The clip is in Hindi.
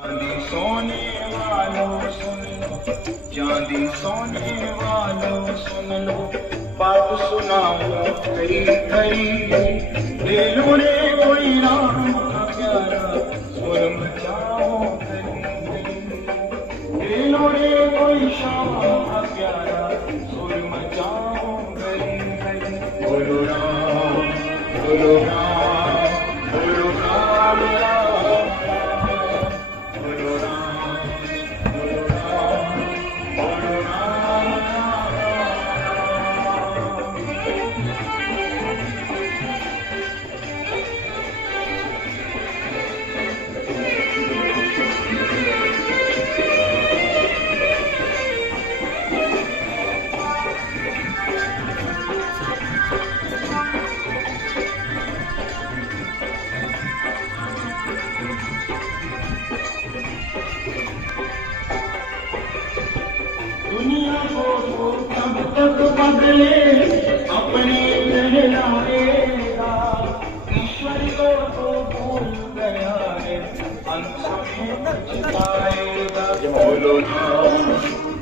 चांदी सोने वालों सुन लो, चांदी सोने वालों सुन लो, बात सुनाओ कई कई, दिलों ने कोई राम का प्यारा सुर मचाओ कई, दिलों ने कोई शाम का प्यारा सुर मचाओ कई कई। बोलो राम, बोलो राम, बोलो राम राम, बोलो राम, बोलो राम, बोलो राम दुनिया को तब तक बदले अपने कहलाएगा, ईश्वर को तो भूल गया है, अंत में पछताएगा। बोलो राम,